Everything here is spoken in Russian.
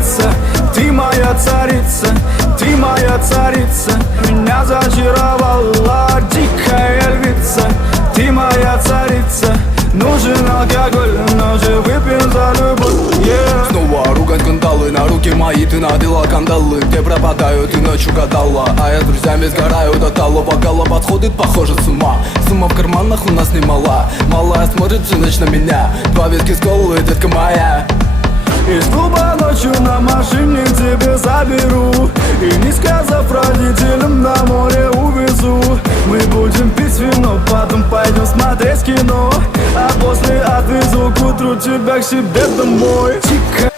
львица, ты моя царица, ты моя царица. Меня зачаровала дикая львица, ты моя царица. Нужен алкоголь, но же выпьем за любовь, yeah. Снова ругань скандалы, на руки мои ты надела кандалы. Где пропадаю, ты ночью гадала, а я с друзьями сгораю до талого. Голова сходит, похоже, с ума. Сумма в карманах у нас немала. Малая смотрит всю ночь на меня. 2 виски с колой, детка моя. Из клуба ночью на машине к тебе заберу, и не сказав родителям, на море увезу. Мы будем пить вино, потом пойдем смотреть кино, а после отвезу к утру тебя к себе домой. Тихо